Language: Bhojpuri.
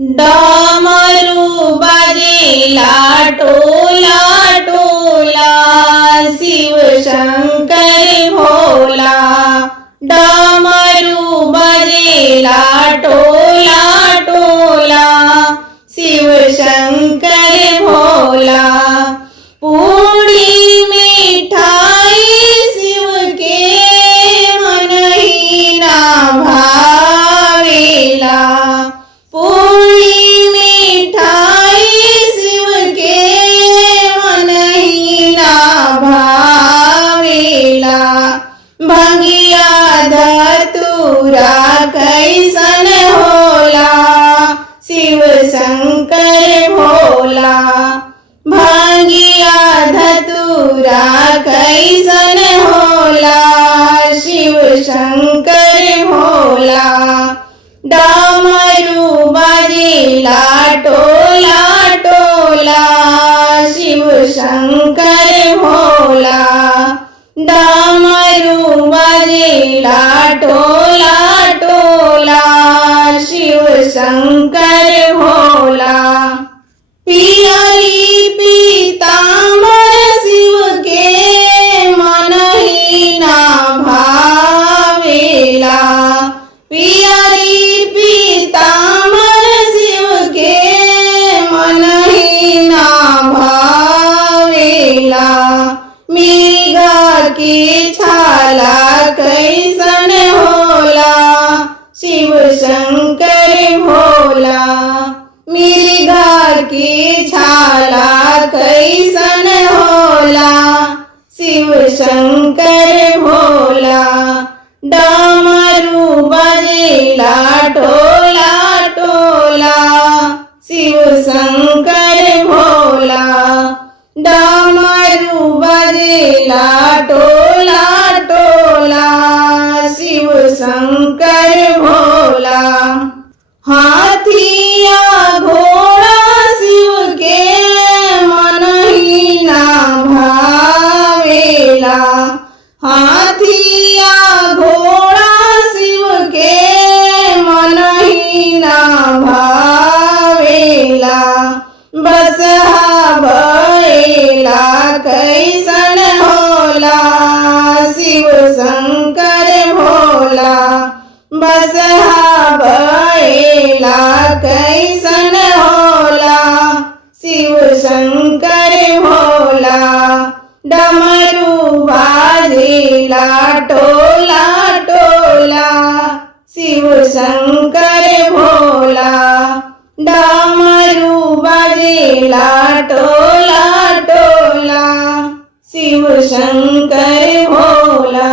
डमरू बाजेला टोला टोला, शिव शंकर भोला। डमरू बाजेला टोला टोला, शिव शंकर भोला। पूरी मिठाई शिव के मन ही ना भावेला। पूरी मिठाई शिव के मन ही ना भावेला। भंगिया धतूरा कैसन होला, शिव शंकर भोला। भंगिया धतूरा कैसन होला, शिव शंकर भोला। डमरू बाजेला टोला टोला, शिव शंकर भोला। डमरू बाजेला टोला टोला, शिव शंकर भोला। पियरी पीतांबर शिव के मन ही ना भावेला। पियरी पीतांबर शिव के मन ही ना भावेला। मृगा की छाला कैसन होला, शिव शंकर भोला। मृगा की छाला कैसन होला, शिव शंकर भोला। डमरू बाजेला टोला टोला, शिव शंकर भोला। डमरू बाजेला टोला टोला, शिव शंकर भोला। हाथिया घोड़ा शिव के मन ही ना भावेला। हाथिया घोड़ा शिव के मन ही ना भावेला। बसहा बैला कैसन होला, शिव शंकर भोला। बसहा बैला कैसन होला, शिव शंकर भोला। डमरू बाजेला टोला टोला, शिव शंकर भोला। डमरू बाजेला टोला टोला, शिव शंकर भोला।